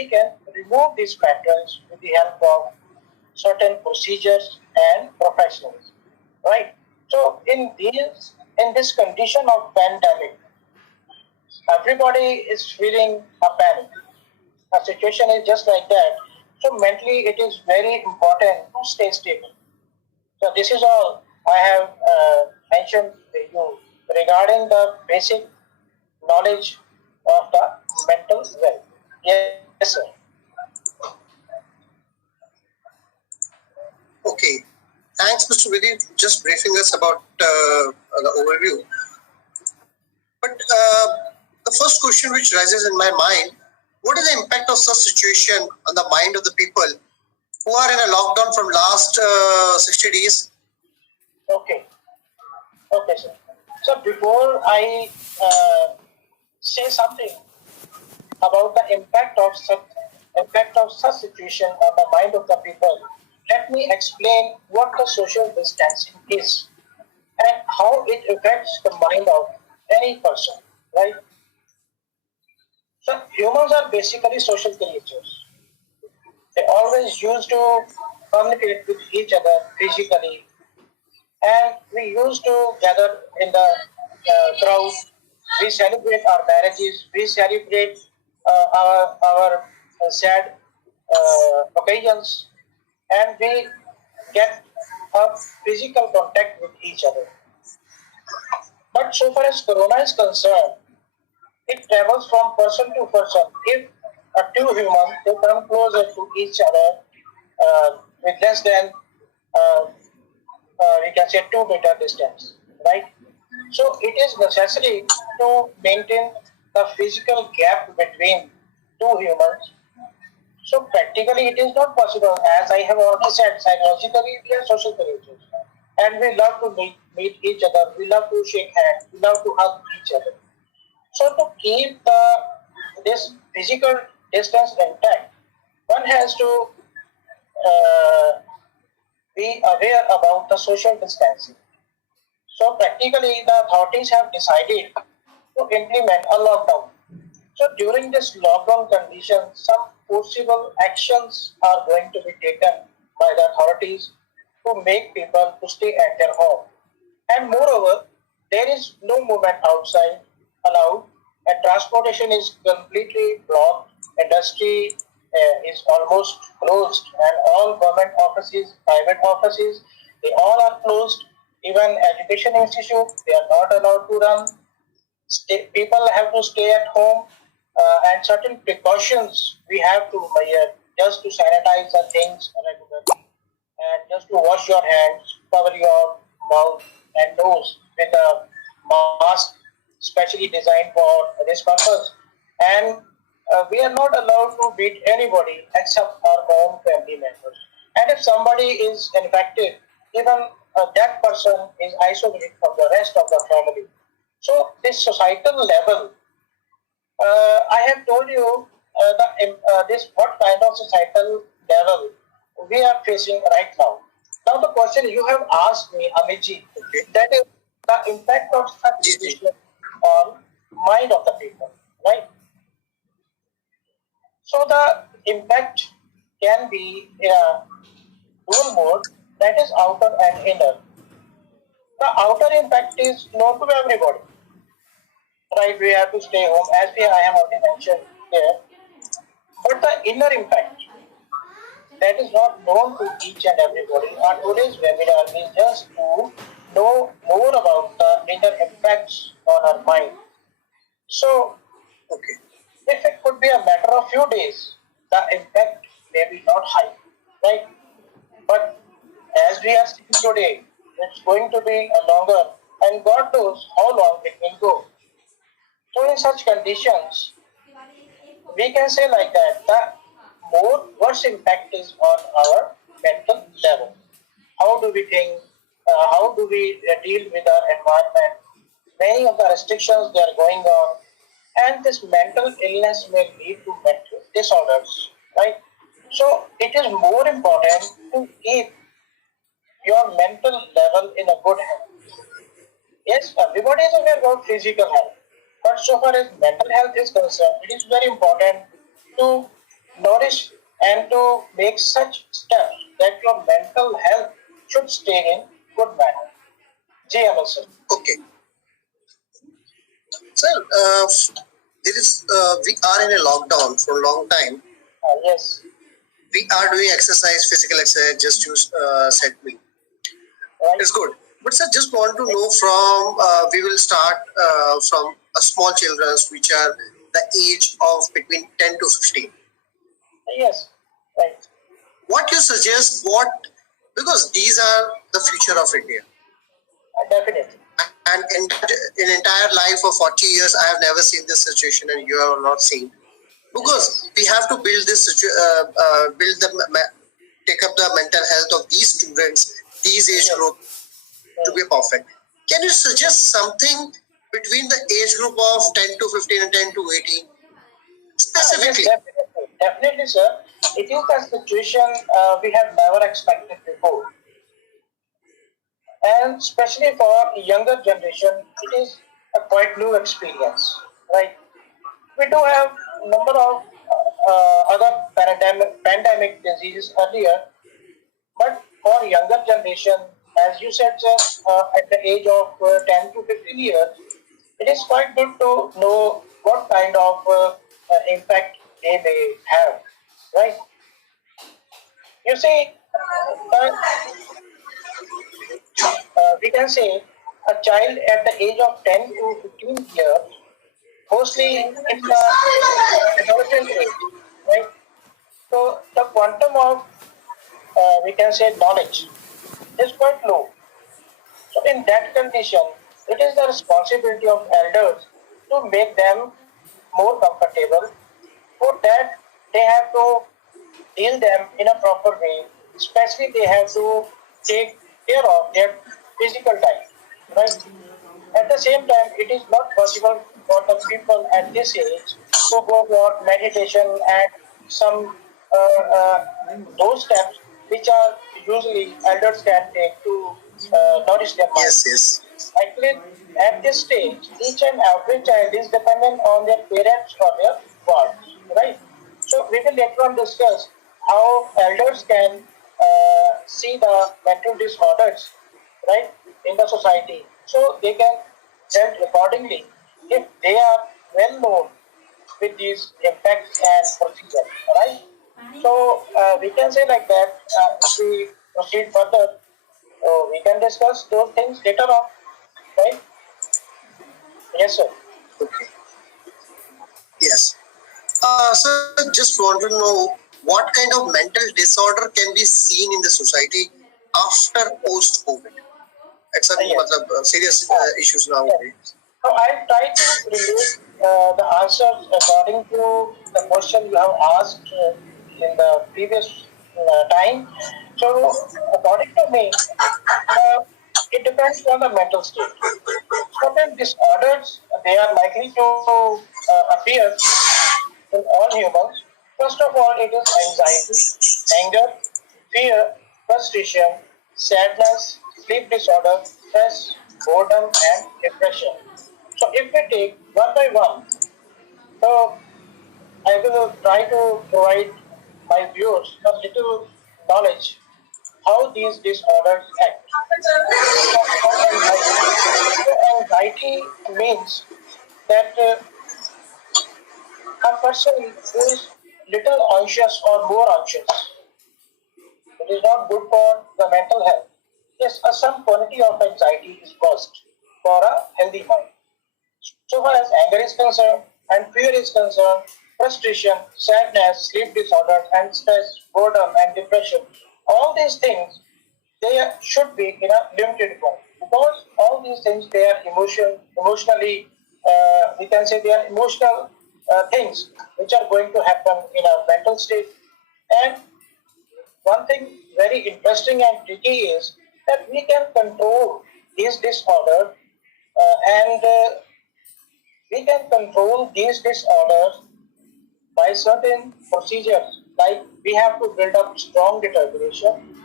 we can remove these patterns with the help of certain procedures and professionals, right? So in this condition of pandemic, everybody is feeling a panic. A situation is just like that. So mentally, it is very important to stay stable. So this is all I have mentioned to you regarding the basic knowledge of the mental wealth. Yes, sir. Okay. Thanks, Mr. Vidhi, just briefing us about the overview. But the first question which rises in my mind, what is the impact of such situation on the mind of the people who are in a lockdown from last 60 days? Okay. Okay, sir. So before I say something about the impact of such situation on the mind of the people, let me explain what the social distancing is and how it affects the mind of any person, right? So humans are basically social creatures. They always used to communicate with each other physically, and we used to gather in the crowd. We celebrate our marriages. We celebrate our sad occasions, and we get a physical contact with each other. But so far as Corona is concerned, it travels from person to person. If two humans they come closer to each other with less than we can say 2 meter distance, right? So it is necessary to maintain the physical gap between two humans. So practically it is not possible. As I have already said, psychologically we are social creatures. And we love to meet each other, we love to shake hands, we love to hug each other. So to keep this physical distance intact, one has to uh, be aware about the social distancing. So practically the authorities have decided to implement a lockdown. So during this lockdown condition, some possible actions are going to be taken by the authorities to make people to stay at their home. And moreover, there is no movement outside allowed, and transportation is completely blocked. Industry is almost closed, and all government offices, private offices, they all are closed. Even education institutes, they are not allowed to run. People have to stay at home, and certain precautions we have to measure just to sanitize the things regularly, and just to wash your hands, cover your mouth and nose with a mask specially designed for this purpose. And we are not allowed to meet anybody except our own family members. And if somebody is infected, even that person is isolated from the rest of the family. So this societal level, I have told you this what kind of societal level we are facing right now. Now the question you have asked me, Amiji, Okay. that is the impact of such Ji, ji. situation on mind of the people, right? So the impact can be in a dual mode, that is outer and inner. The outer impact is known to everybody, right? We have to stay home, as I have already mentioned here. But the inner impact, that is not known to each and everybody. Our today's webinar is just to know more about the inner impacts on our mind. So, Okay. if it could be a matter of few days, the impact may be not high, right? But as we are seeing today, it's going to be a longer, and God knows how long it will go. So, in such conditions, we can say like that the more worse impact is on our mental level. How do we think? How do we deal with our environment? Many of the restrictions they are going on, and this mental illness may lead to mental disorders, right? So it is more important to keep your mental level in a good health. Yes, everybody is aware about physical health, but so far as mental health is concerned, it is very important to nourish and to make such steps that your mental health should stay in good manner. JML sir. Okay. Sir, there is, we are in a lockdown for a long time. Yes. We are doing exercise, physical exercise, just you said me. Right. It's good. But sir, just want to know from, we will start from a small children, which are the age of between 10 to 15. Yes. Right. What you suggest, because these are the future of India. Definitely. And in entire life of 40 years, I have never seen this situation, and you have not seen. Because Yes. we have to build this, take up the mental health of these students, these age Yes. group to be perfect. Can you suggest something between the age group of 10 to 15 and 10 to 18? Specifically. Yes, definitely. Definitely, sir. It is a situation we have never expected before. And especially for younger generation, it is a quite new experience, right? We do have a number of other pandemic diseases earlier, but for younger generation, as you said, sir, at the age of 10 to 15 years, it is quite good to know what kind of impact they may have, right? You see, we can say a child at the age of 10 to 15 years, mostly it's the adolescent age, right? So the quantum of, we can say, knowledge is quite low. So in that condition, it is the responsibility of elders to make them more comfortable. For that, they have to deal them in a proper way. Especially, they have to take care of their physical diet, right? At the same time, it is not possible for the people at this age to go for meditation and some those steps which are usually elders can take to nourish their mind. Yes, yes. Actually, at this stage, each and every child is dependent on their parents for their wants, right? So we will later on discuss how elders can see the mental disorders, right, in the society, so they can judge accordingly if they are well known with these impacts and procedures, right? So we can say like that. If we proceed further, we can discuss those things later on, right? Yes, sir. Okay. Yes. So just want to know what kind of mental disorder can be seen in the society after post-COVID? It's a Yes. serious issues Yes. nowadays. So I try to relate the answers according to the question you have asked in the previous time. So according to me, it depends on the mental state. Certain disorders, they are likely to appear in all humans. First of all, it is anxiety, anger, fear, frustration, sadness, sleep disorder, stress, boredom, and depression. So if we take one by one, so I will try to provide my viewers a little knowledge how these disorders act. First of all, anxiety. So anxiety means that a person who is little anxious or more anxious. It is not good for the mental health. Yes, some quantity of anxiety is caused for a healthy mind. So far as anger is concerned and fear is concerned, frustration, sadness, sleep disorders, and stress, boredom, and depression, all these things they should be in a limited form because all these things they are emotionally we can say they are emotional things which are going to happen in a mental state. And one thing very interesting and tricky is that we can control these disorders and we can control these disorders by certain procedures like we have to build up strong determination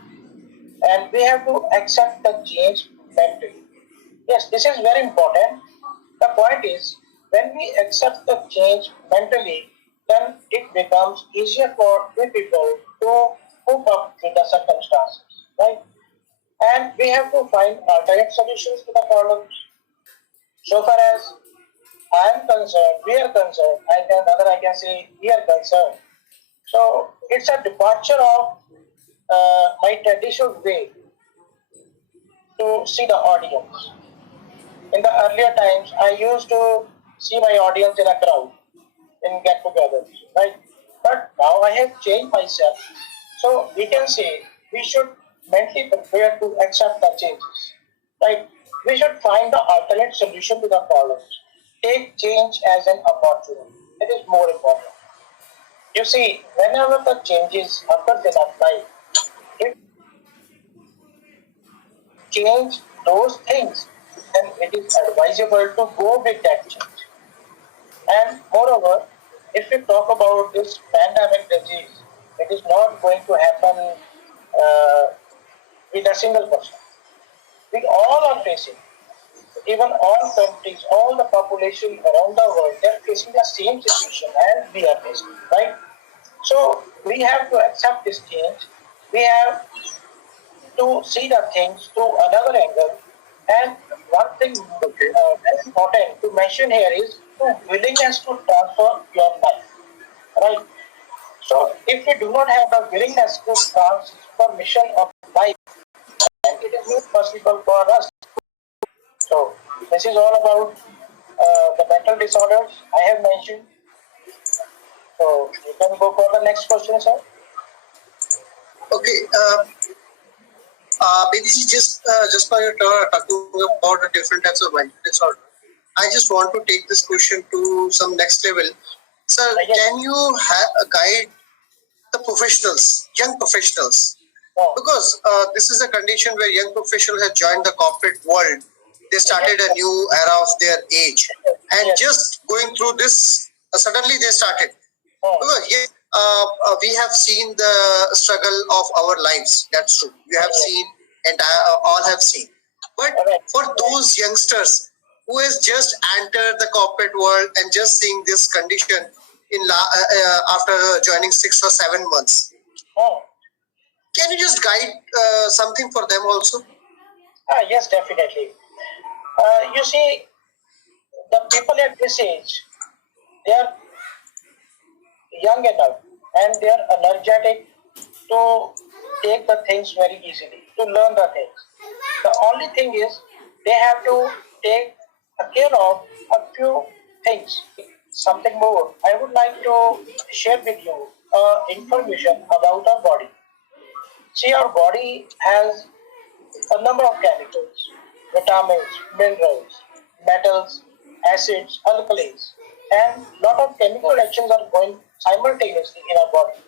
and we have to accept the change mentally. Yes, this is very important. The point is, when we accept the change mentally, then it becomes easier for we people to cope up with the circumstances, right? And we have to find alternate solutions to the problems. So far as I am concerned, we are concerned, I can say we are concerned. So it's a departure of my traditional way to see the audience. In the earlier times, I used to see my audience in a crowd, in get-togethers, right? But now I have changed myself. So we can say we should mentally prepare to accept the changes, right? We should find the alternate solution to the problems. Take change as an opportunity. It is more important. You see, whenever the changes occurs in our life, if change those things, then it is advisable to go with that change. And moreover, if we talk about this pandemic disease, it is not going to happen uh, with a single person. We all are facing, even all countries, all the population around the world, they are facing the same situation as we are facing, right? So we have to accept this change. We have to see the things to another angle. And one thing very important to mention here is the willingness to transfer your life, right? So if we do not have the willingness to transformation of life, then it is not possible for us. So this is all about the mental disorders I have mentioned. So you can go for the next question, sir. Okay. Basically, just now you're talking about the different types of mental disorder. I just want to take this question to some next level. Sir, Yes. can you guide the professionals, young professionals? No. Because this is a condition where young professionals have joined the corporate world. They started a new era of their age. And Yes. just going through this, suddenly they started. Oh. Because yes, we have seen the struggle of our lives. That's true. We have seen, and all have seen. But for those youngsters who has just entered the corporate world and just seeing this condition after joining 6 or 7 months, Oh. can you just guide something for them also? Yes, definitely. You see, the people at this age, they are young enough and they are energetic to take the things very easily, to learn the things. The only thing is they have to take care of a few things. Something more. I would like to share with you information about our body. See, our body has a number of chemicals, vitamins, minerals, metals, acids, alkalis, and lot of chemical reactions are going simultaneously in our body.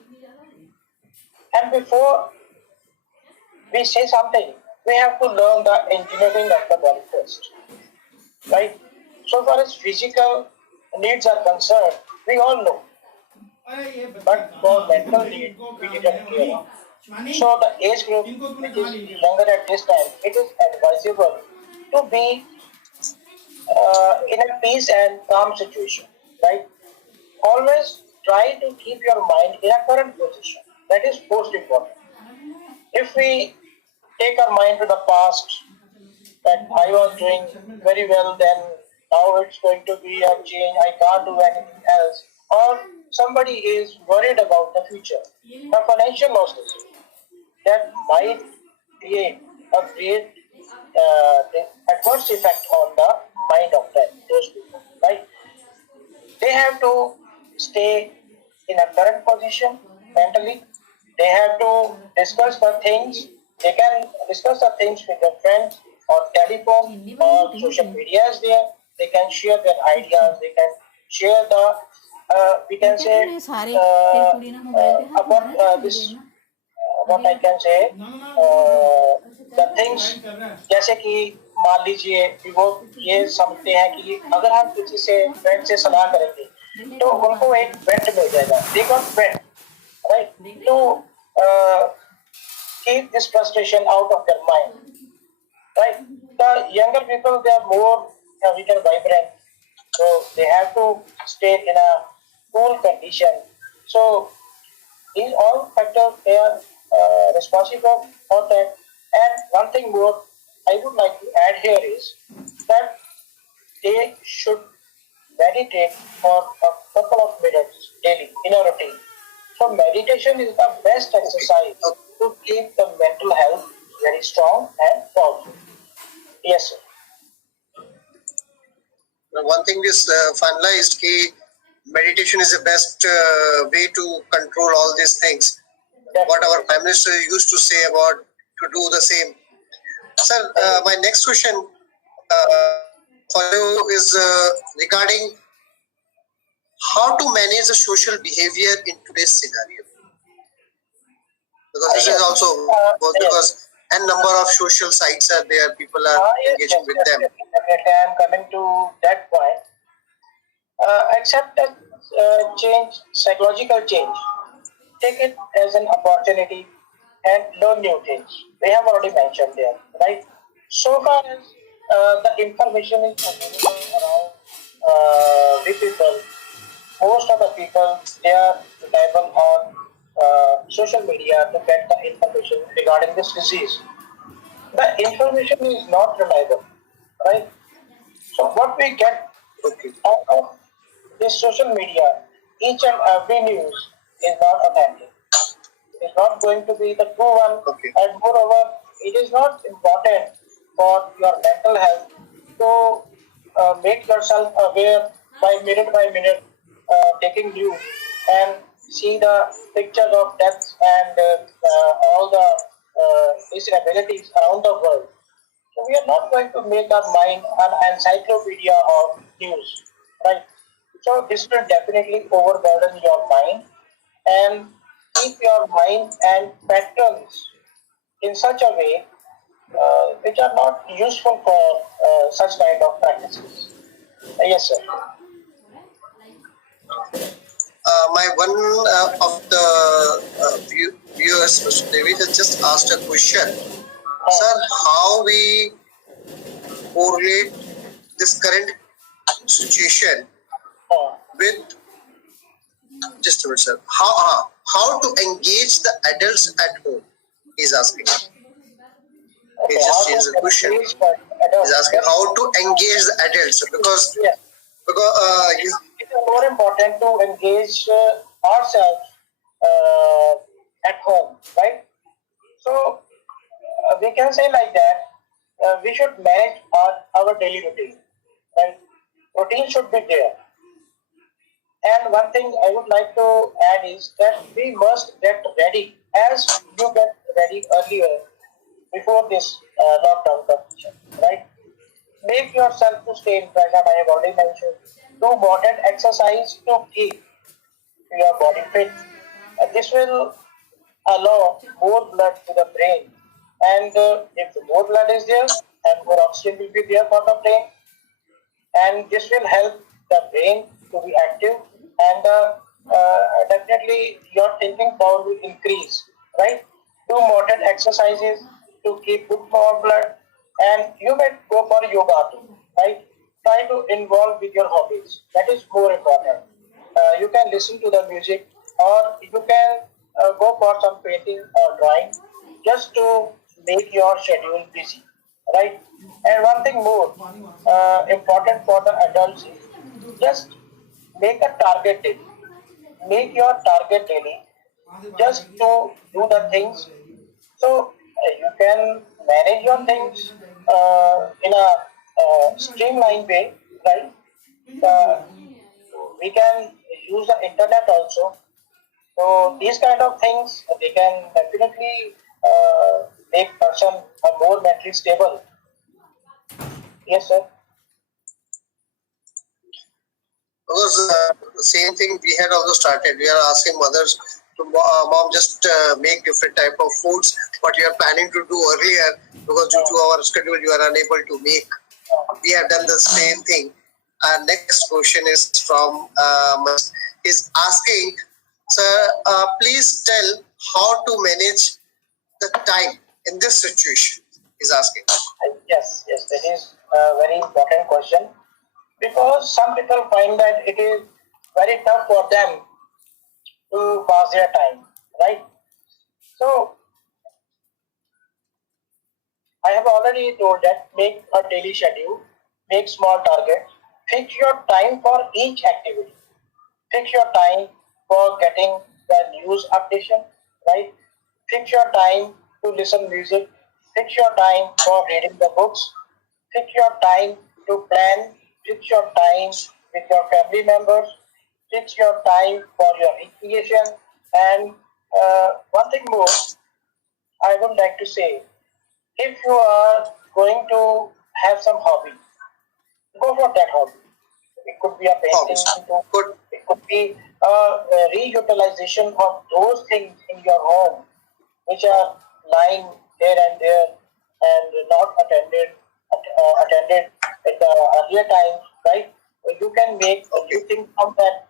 And before we say something, we have to learn the engineering of the body first, right? So far as physical needs are concerned, we all know, but for mental need, we didn't care of. So the age group which is younger at this time, it is advisable to be in a peace and calm situation, right? Always try to keep your mind in a current position. That is most important. If we take our mind to the past, that I was doing very well, then now it's going to be a change, I can't do anything else, or somebody is worried about the future, the financial losses, that might create a great adverse effect on the mind of those people, right? They have to stay in a current position mentally. They have to discuss the things. They can discuss the things with their friends or telephone or social media is there. They can share their ideas. They can share the we can say about this what I can say the things जैसे कि मान लीजिए कि वो ये समझते हैं कि अगर हम किसी से फ्रेंड से सलाह करेंगे तो उनको एक वेंट मिल जाएगा they got vent right to uh, keep this frustration out of their mind right the younger people they are more we can vibrant so they have to stay in a cool condition. So these all factors they are responsible for that. And one thing more I would like to add here is that they should meditate for a couple of minutes daily in a routine. So meditation is the best exercise to keep the mental health very strong and powerful. Yes, sir. One thing is finalized कि meditation is the best way to control all these things. What our Prime Minister used to say about to do the same. Sir, my next question for you is regarding how to manage the social behavior in today's scenario. Because this is also because n number of social sites are there, people are engaging with them. Definitely, I am coming to that point. Accept that change, psychological change. Take it as an opportunity and learn new things. We have already mentioned there, right? So far as the information is available around with people, most of the people they are reliable on social media to get the information regarding this disease. The information is not reliable, right? So what we get out of this social media, each and every news is not authentic. It is not going to be the true one, and moreover, it is not important for your mental health to make yourself aware by minute, taking news and see the pictures of deaths and all the disabilities around the world. So we are not going to make our mind an encyclopedia of news, right? So this will definitely overburden your mind and keep your mind and patterns in such a way which are not useful for such kind of practices. Yes, sir. My one of the viewers, Mr. David, has just asked a question. Sir, how we correlate this current situation with just a minute, sir. How to engage the adults at home? He's asking. He just changed the question. He's asking how to engage the adults because it is more important to engage ourselves at home, right? So we can say like that. We should manage our daily routine, right? Routine should be there. And one thing I would like to add is that we must get ready as you get ready earlier before this lockdown condition, right? Make yourself to stay in present. I have already mentioned. Do moderate exercise to keep your body fit. And this will allow more blood to the brain. And if more blood is there, and more oxygen will be there for the brain, and this will help the brain to be active and definitely your thinking power will increase, right? Do moderate exercises to keep good power blood and you may go for yoga too, right? Try to involve with your hobbies. That is more important. You can listen to the music or you can go for some painting or drawing just to make your schedule busy, right? And one thing more important for the adults is just make a target daily. Make your target daily just to do the things. So you can manage your things in a streamlined way, right? Uh, we can use the internet also. So these kind of things they can definitely make person a more mentally stable. Yes, sir. because the same thing we had also started. We are asking mothers to mom just make different type of foods what you are planning to do earlier because due to our schedule you are unable to make. We have done the same thing. Our next question is from is asking, sir, please tell how to manage the time in this situation. He's asking. Yes, yes, that is a very important question because some people find that it is very tough for them to pass their time, right? So I have already told that make a daily schedule, make small targets, fix your time for each activity, fix your time for getting the news updation, right? Fix your time to listen music, fix your time for reading the books, fix your time to plan, fix your time with your family members, fix your time for your recreation, and one thing more I would like to say, if you are going to have some hobby, go for that hobby. It could be a painting, Hobbies. Good. it could be a reutilization of those things in your home which are lying here and there and not attended at the earlier times, right? So you can make a new thing from that.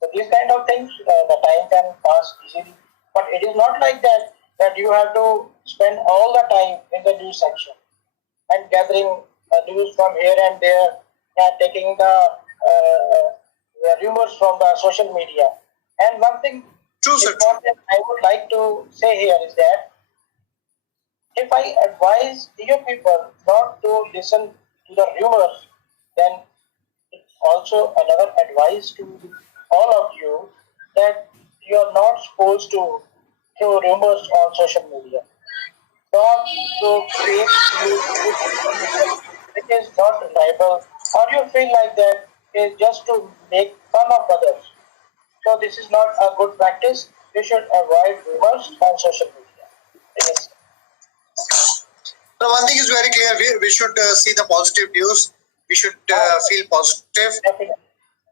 So these kind of things, the time can pass easily. But it is not like that that you have to spend all the time in the news section and gathering news from here and there and taking the rumors from the social media. And one thing True, sir. important I would like to say here is that if I advise you people not to listen to the rumors, then it's also another advice to all of you that you are not supposed to throw rumors on social media. Not to fake news which is not reliable, or you feel like that is just to make fun of others. So this is not a good practice. You should avoid rumors on social media. Yes. Now, one thing is very clear. We should see the positive news. We should feel positive. Definitely.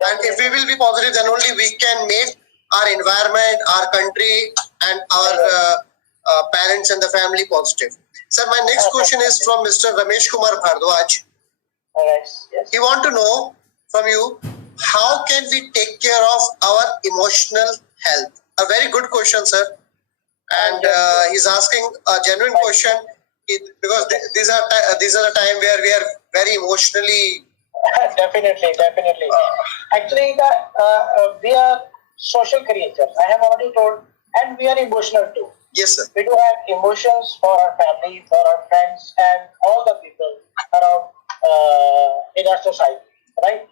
And if we will be positive, then only we can make our environment, our country, and our parents and the family positive. Sir, my next question is from Mr. Ramesh Kumar Bhardwaj. All right. Yes. He want to know from you, how can we take care of our emotional health? A very good question, sir. And he's asking a genuine question because these are the time where we are very emotionally. Definitely. Actually, we are social creatures. I have already told, and we are emotional too. Yes, sir. We do have emotions for our family, for our friends, and all the people around in our society, right?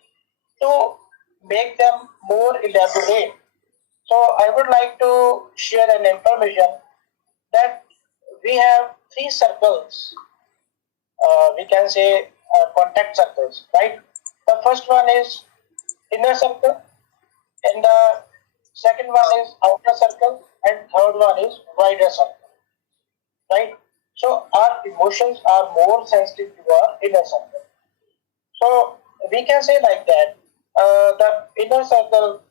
To make them more elaborate. So I would like to share an information that we have three circles. We can say contact circles, right? The first one is inner circle, and the second one is outer circle, and third one is wider circle, right? So our emotions are more sensitive to our inner circle. So we can say like that. The inner circle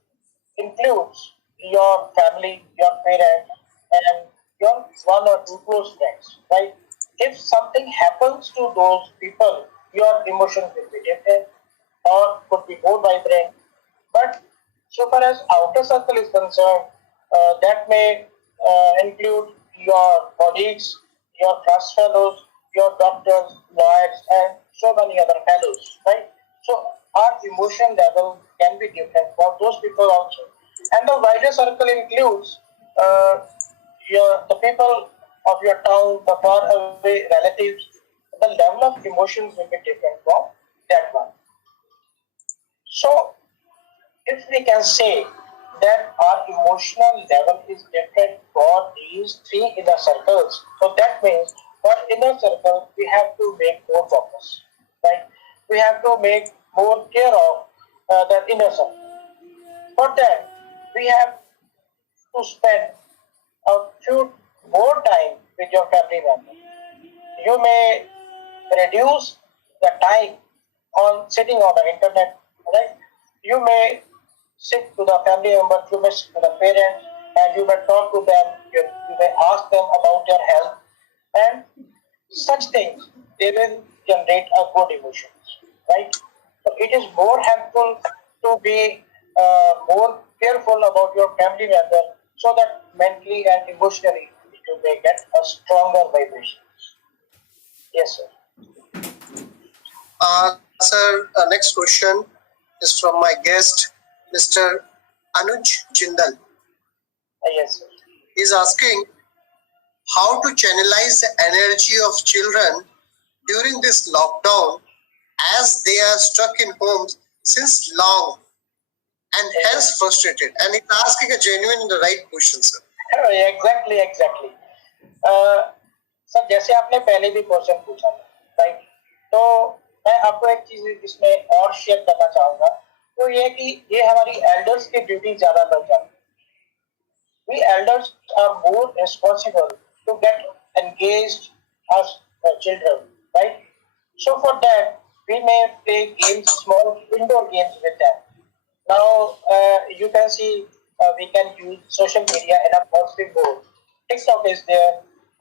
includes your family, your parents, and your one or two close friends, right? If something happens to those people, your emotions will be different or could be more vibrant. But so far as outer circle is concerned, that may include your colleagues, your class fellows, your doctors, lawyers, and so many other fellows, right? So our emotion level can be different for those people also. And the wider circle includes the people of your town, the far away relatives. The level of emotions will be different from that one. So if we can say that our emotional level is different for these three inner circles, so that means for inner circle we have to make more focus, right? We have to make more care of the inner circle. For that, we have to spend a few more time with your family members. You may reduce the time on sitting on the internet, right? You may sit to the family members, you may sit to the parents, and you may talk to them, you may ask them about their health, and such things, they will generate a good emotions, right? So it is more helpful to be more careful about your family member so that mentally and emotionally you may get a stronger vibration. Yes, sir. Sir, next question is from my guest, Mr. Anuj Jindal. Yes, sir. Is asking how to channelize the energy of children during this lockdown as they are stuck in homes since long and hence frustrated. And he's asking a genuine the right question, sir. Exactly sir जैसे आपने पहले भी question पूछा था, right? तो मैं आपको एक चीज इसमें और शेयर करना चाहूंगा, तो ये कि ये हमारी एल्डर्स की ड्यूटी ज्यादा बढ़ जाती है. We elders are more responsible to get engaged as children, right? So for that, we may play games, small indoor games with them. Now, you can see we can use social media in a positive mode. TikTok is there,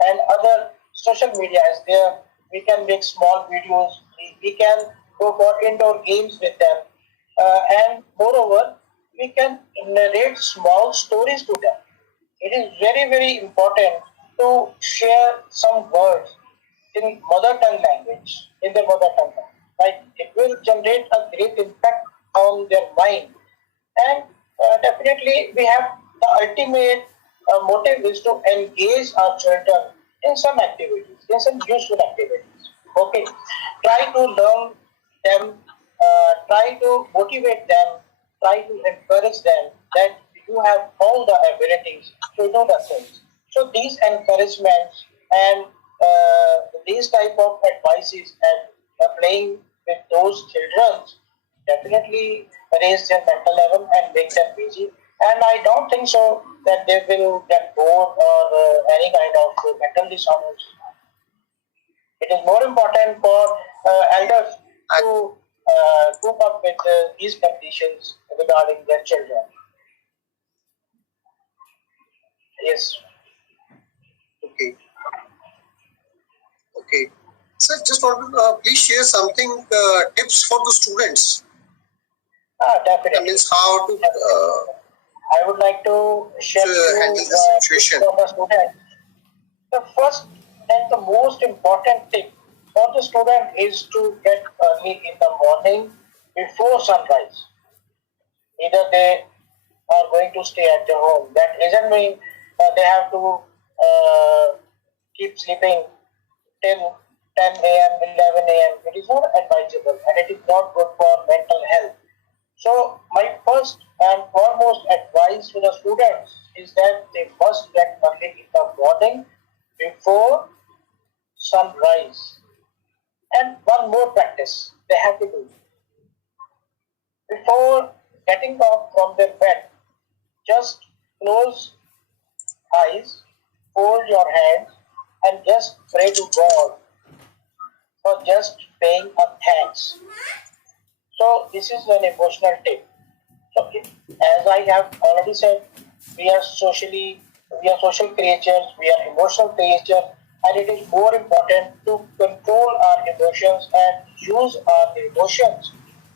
and other social media is there. We can make small videos. We can go for indoor games with them, and moreover, we can narrate small stories to them. It is very, very important to share some words in mother tongue language, in their mother tongue language. Right? It will generate a great impact on their mind. And definitely, we have the ultimate motive is to engage our children in some activities, in some useful activities. Okay, try to learn them, try to motivate them, try to encourage them that you have all the abilities to do the things. So these encouragements and these type of advices and playing with those children definitely raise their mental level and make them busy. And I don't think so that they will get bored or any kind of mental disorders. It is more important for elders to cope up with these conditions regarding their children. Yes. Okay. Okay. Sir, just want to please share something tips for the students. Definitely. That means how to I would like to share handle this situation. for the student. The first and the most important thing for the student is to get early in the morning before sunrise. Either they are going to stay at their home. That doesn't mean they have to keep sleeping till 10 a.m., 11 a.m. It is not advisable and it is not good for mental health. So my first and foremost advice to the students is that they must get early in the morning before sunrise. And one more practice they have to do. Before getting up from their bed, just close eyes, fold your hands, and just pray to God for just paying a thanks. So this is an emotional tip. So as I have already said, we are social creatures, we are emotional creatures, and it is more important to control our emotions and use our emotions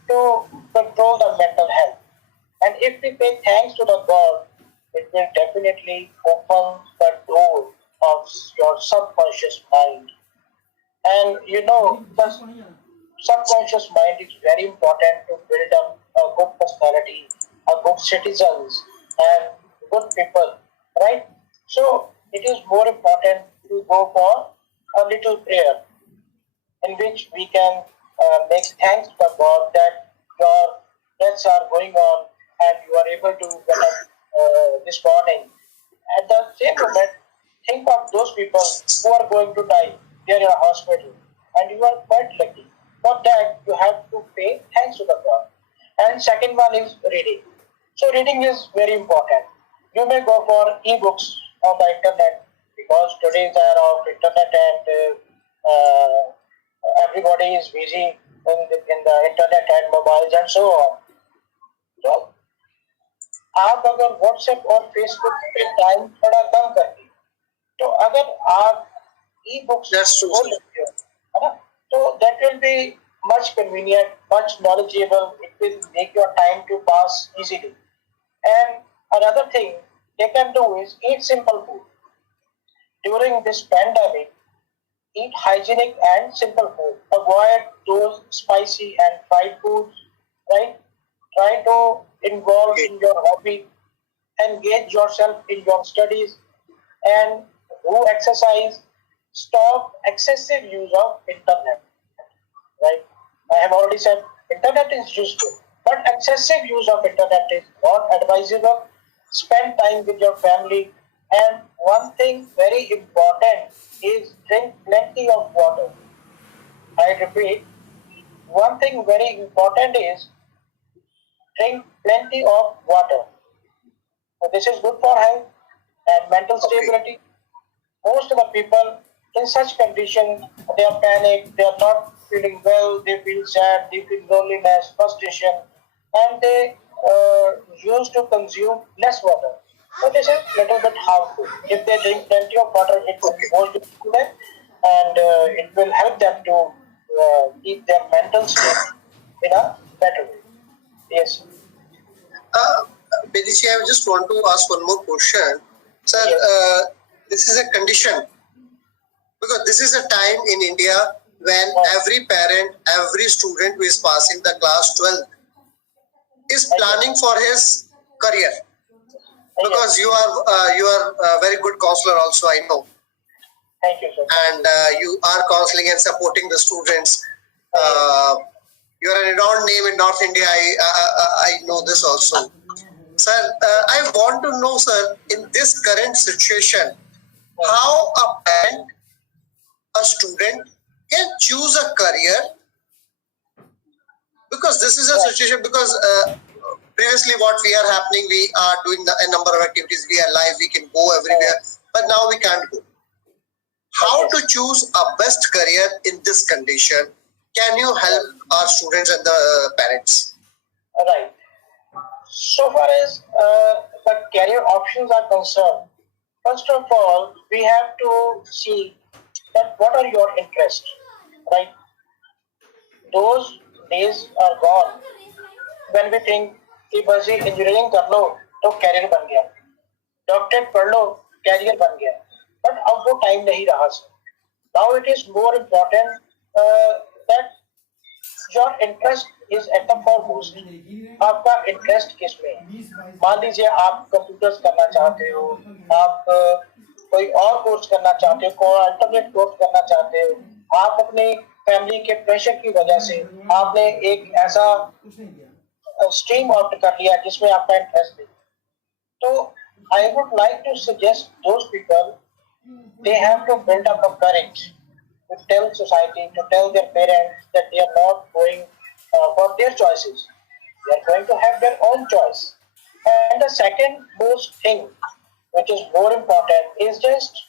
to control the mental health. And if we pay thanks to the God, it will definitely open the door of your subconscious mind. And you know, the subconscious mind is very important to build up a good personality, a good citizens, and good people, right? So it is more important to go for a little prayer in which we can make thanks to God that your deaths are going on and you are able to get up this morning. At the same moment, think of those people who are going to die. They are in a hospital, and you are quite lucky. For that, you have to pay thanks to the God. And second one is reading. So reading is very important. You may go for e-books on the internet because today is the era of internet and everybody is busy in the internet and mobiles and so on. तो आप अगर WhatsApp और Facebook पे time थोड़ा कम कर दें, तो अगर आप ई बुक्स खोल सकते हो, है ना, तो that will be much convenient, much knowledgeable. It will make your time to pass easily. And another thing they can do is eat simple food. During this pandemic, eat hygienic and simple food. Avoid those spicy and fried foods, right? Try to involve Okay. in your hobby, engage yourself in your studies, and do exercise. Stop excessive use of internet. Right? I have already said internet is useful, but excessive use of internet is not advisable. Spend time with your family, and one thing very important is drink plenty of water. I repeat, one thing very important is drink plenty of water. So this is good for health and mental Okay. stability. Most of the people in such conditions, they are panicked, they are not feeling well, they feel sad, they feel loneliness, frustration, and they used to consume less water. So this is little bit harmful. If they drink plenty of water, it will be Okay. more good to them, and it will help them to keep their mental state in a better way. Yes, Uh, Bedici, I just want to ask one more question. Sir, yes, this is a condition because this is a time in India when yes, every parent, every student who is passing the class 12 is thank you. planning for his career Yes, because you are a very good counselor also, I know, thank you, sir. and you are counseling and supporting the students. Yes, uh, you are a renowned name in North India. I know this also. Sir, I want to know, sir, in this current situation, how a parent, a student can choose a career, because this is a right. situation because previously what we are happening, we are doing a number of activities, we are live, we can go everywhere, but now we can't go. How to choose a best career in this condition? Can you help our students and the parents? Right. So far as the career options are concerned, first of all, we have to see that what are your interests, right? Those days are gone when we think कि बस ही engineering कर लो तो career बन गया, doctorate पढ़ लो career बन गया, but अब वो टाइम नहीं रहा sir. Now it is more important that your interest is at the foremost. आपका इंटरेस्ट किस में है? मान लीजिए आप कंप्यूटर्स करना चाहते हो, आप कोई और कोर्स करना चाहते हो, कोई अल्टरनेट कोर्स करना चाहते हो, आप अपने फैमिली के प्रेशर की वजह से आपने एक ऐसा स्ट्रीम ऑप्ट कर लिया जिसमें आपका इंटरेस्ट नहीं, तो I would like to suggest those people they have to build up a courage to tell society, to tell their parents that they are not going for their choices. They are going to have their own choice. And the second most thing, which is more important, is just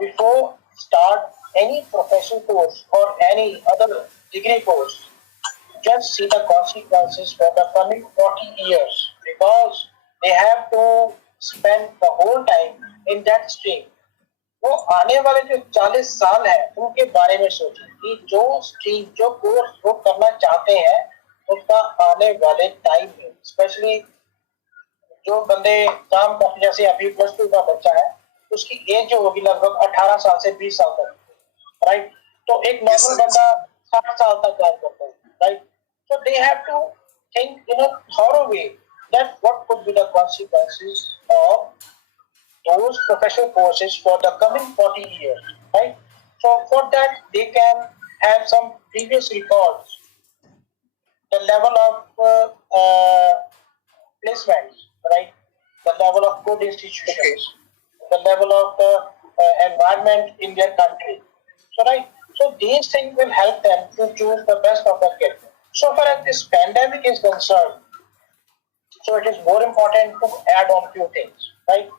before start any professional course or any other degree course, just see the consequences for the coming 40 years because they have to spend the whole time in that stream. वो आने वाले जो 40 साल है उनके बारे में सोचें कि जो स्ट्रीम जो कोर्स वो करना चाहते हैं उसका आने वाले टाइम में, स्पेशली जो बंदे काम करते, जैसे अभी +2 का बच्चा है उसकी एज जो होगी लगभग 18 साल से 20 साल तक, राइट? तो एक Yes, नॉर्मल sir. बंदा 60 साल तक काम करता है, right? So they have to think in a thorough way that what could be the consequences of those professional courses for the coming 40 years, right? So for that, they can have some previous records, the level of placements, right? The level of good institutions, the level of the environment in their country. So, right? So these things will help them to choose the best of their career. So far as this pandemic is concerned, so it is more important to add on few things, right?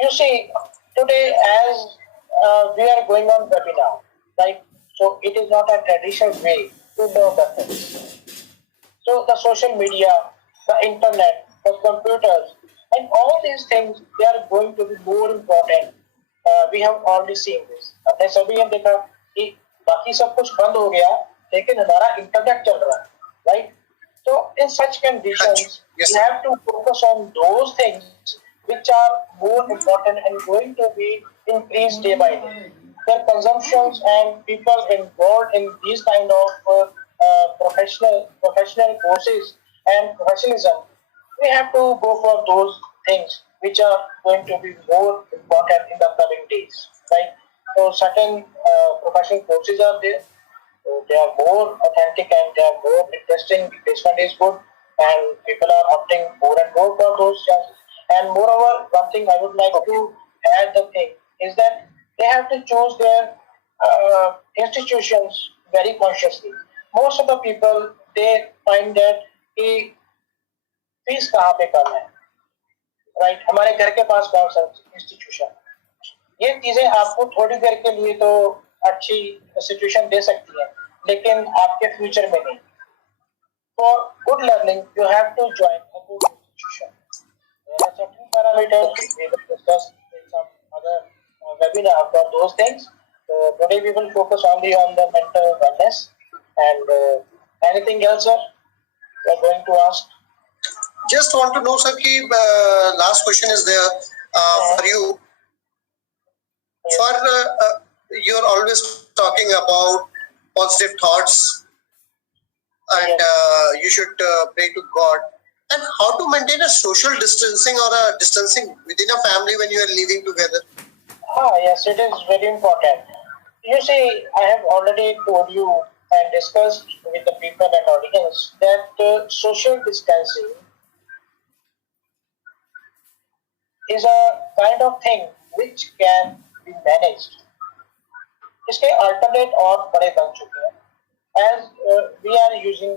You see, today as we are going on webinar, right? So it is not a traditional way to know the things. So the social media, the internet, the computers, and all these things, they are going to be more important. We have already seen this. हमने सभी ने देखा कि बाकी सब कुछ बंद हो गया, लेकिन हमारा इंटरनेट चल रहा है, right? So in such conditions, Yes. we have to focus on those things which are more important and going to be increased day by day. Their consumptions and people involved in these kind of professional courses and professionalism, we have to go for those things which are going to be more important in the coming days, right? So certain professional courses are there. So they are more authentic and they are more interesting. Placement is good, and people are opting more and more for those chances. And moreover, one thing I would like to add the thing is that they have to choose their institutions very consciously. Most of the people they find that कि fees कहाँ पे कम है, right? हमारे घर के पास कौन सा institution, ये चीजें आपको थोड़ी देर के लिए तो अच्छी सिचुएशन दे सकती है, लेकिन आपके फ्यूचर में नहीं. For good learning, you have to join a good institution. There are certain parameters we will discuss in some other webinar for those things. So today we will focus only on the mental wellness. And anything else, sir? You are going to ask? Just want to know, sir, ki, last question is there for you. For you're always talking about positive thoughts, and you should pray to God. And how to maintain a social distancing or a distancing within a family when you are living together? Yes, it is very important. You see, I have already told you and discussed with the people and audience that social distancing is a kind of thing which can be managed. इसके alternate और बड़े बन चुके हैं. As we are using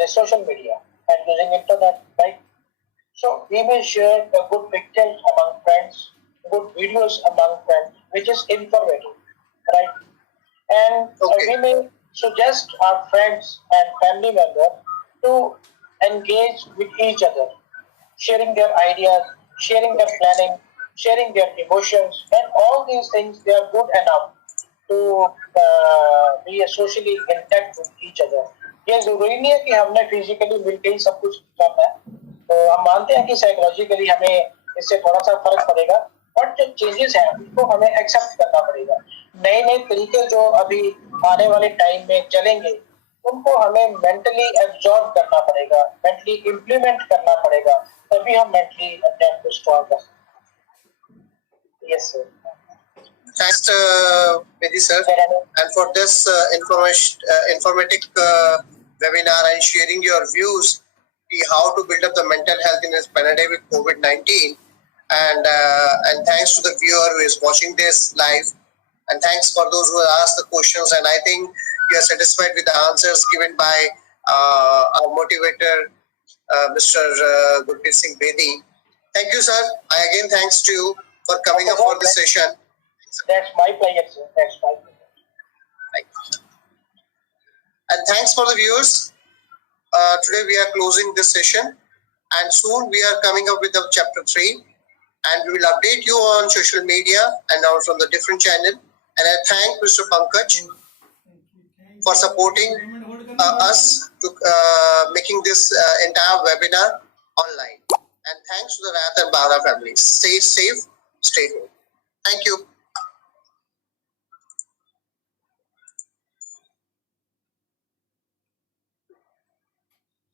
the social media and using internet, right? So we may share the good pictures among friends, good videos among friends, which is informative, right? And we may suggest our friends and family members to engage with each other, sharing their ideas, sharing their planning, sharing their emotions, and all these things, they are good enough to be socially intact with each other. ये जरूरी नहीं है कि हमने physically मिलकर ही सब कुछ करना है, तो हम मानते हैं कि साइकोलॉजिकली हमें इससे थोड़ा सा फर्क पड़ेगा, बट जो चेंजेस हैं उसको हमें एक्सेप्ट करना पड़ेगा. नए नए तरीके जो अभी आने वाले टाइम में चलेंगे उनको हमें मेंटली एब्जॉर्ब करना पड़ेगा, मेंटली इम्प्लीमेंट करना पड़ेगा, तभी हम मेंटली अपने आप को स्ट्रॉन्ग कर सकते. Yes sir. Thanks, Vidhi sir, and for this informative webinar and sharing your views how to build up the mental health in this pandemic with COVID-19. And thanks to the viewer who is watching this live, and thanks for those who asked the questions. And I think you are satisfied with the answers given by our motivator, Mr. Gurpreet Singh Bedi. Thank you, sir. I again thanks to you for coming up for this session. That's my pleasure, sir. That's my pleasure. And thanks for the viewers. Today we are closing this session, and soon we are coming up with the chapter 3, and we will update you on social media and now from the different channel. And I thank Mr. Pankaj for supporting us to making this entire webinar online. And thanks to the Rayat Bahra family. Stay safe, stay home. Thank you.